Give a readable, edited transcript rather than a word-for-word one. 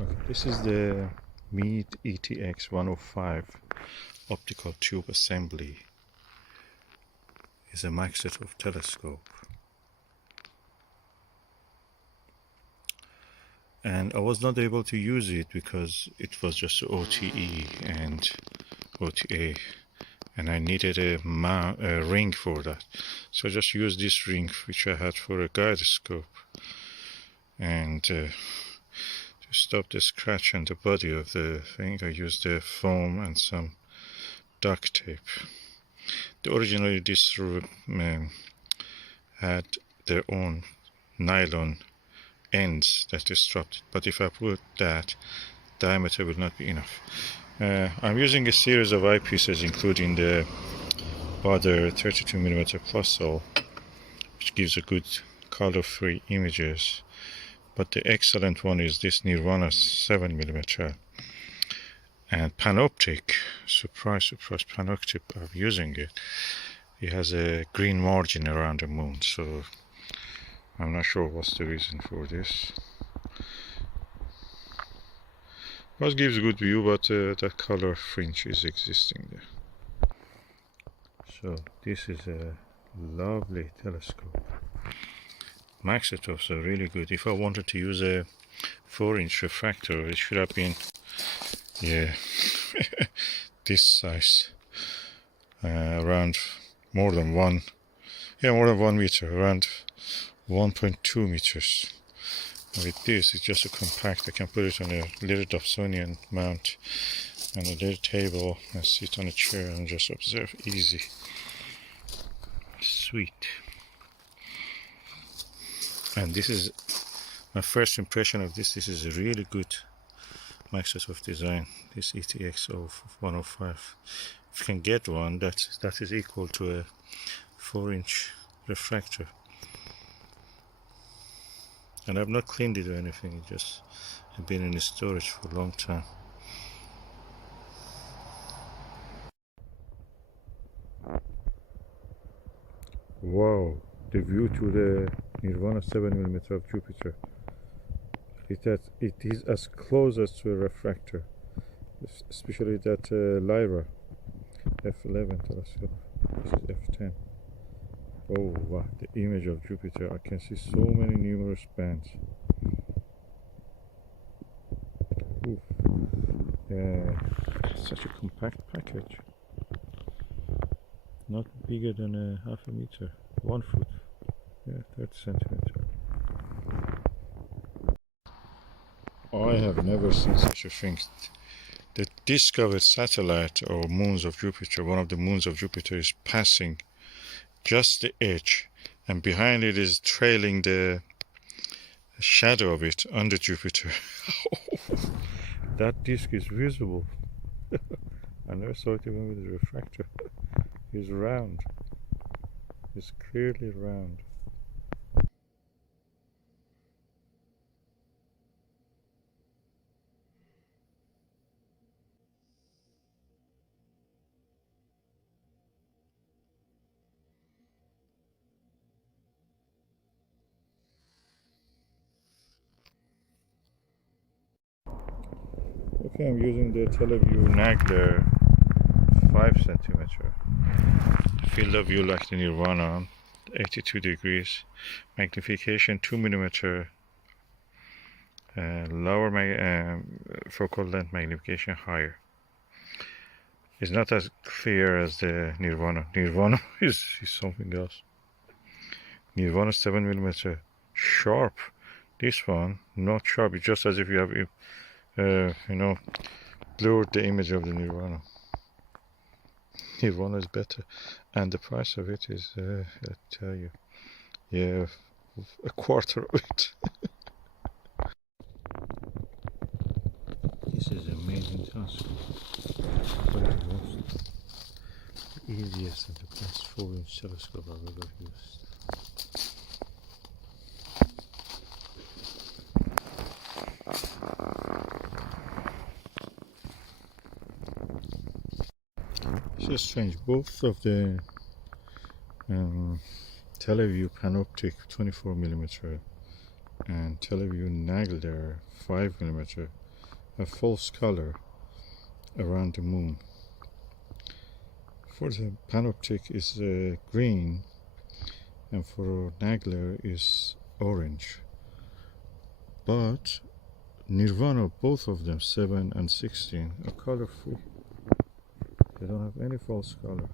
Okay, this is the Meade ETX 105 optical tube assembly. It's a Maksutov telescope. And I was not able to use it because it was just OTE and OTA, and I needed a ring for that. So I just used this ring which I had for a guide scope, and to stop the scratch on the body of the thing I used the foam and some duct tape. Originally this had their own nylon ends that disrupted, but if I put that, diameter will not be enough. I'm using a series of eyepieces including the Baader 32mm Plossl, which gives a good color-free images, but the excellent one is this Nirvana 7mm and Panoptic. Surprise, Panoptic, I'm using it. It has a green margin around the moon, so I'm not sure what's the reason for this. It gives a good view, but that color fringe is existing there. So this is a lovely telescope. Maksutovs are really good. If I wanted to use a 4-inch refractor, it should have been, yeah, this size, around more than 1 meter, around 1.2 meters. With this, it's just a compact. I can put it on a little Dobsonian mount and a little table and sit on a chair and just observe. Easy. Sweet. And this is my first impression of this. This is a really good Maksutov design, this ETX 105. If you can get one that is equal to a 4-inch refractor. And I've not cleaned it or anything, it just has been in storage for a long time. Wow, the view to the Nirvana 7mm of Jupiter. It is as close as to a refractor, especially that Lyra F11 telescope. This is F10. Oh wow, the image of Jupiter. I can see so many numerous bands. Oof. Yeah, such a compact package. Not bigger than a half a meter. 1 foot. Yeah, 30 centimeters. I have never seen such a thing. The discovered satellite or moons of Jupiter, one of the moons of Jupiter, is passing just the edge, and behind it is trailing the shadow of it under Jupiter. That disk is visible. I never saw it even with a refractor. It's round. It's clearly round. Okay, I'm using the Televue Nagler 5cm. Field of view like the Nirvana, 82 degrees, magnification 2mm, lower focal length magnification higher. It's not as clear as the Nirvana. Nirvana is something else. Nirvana 7mm sharp. This one not sharp. It's just as if you have blurred the image of the Nirvana. Nirvana is better, and the price of it is, I tell you, yeah, a quarter of it. This is amazing telescope. The easiest and the best 4-inch telescope I've ever used. It's just strange, both of the Televue Panoptic 24mm and Televue Nagler 5mm a false color around the moon. For the Panoptic is green, and for Nagler is orange. But Nirvana, both of them, 7 and 16, are color free. They don't have any false color.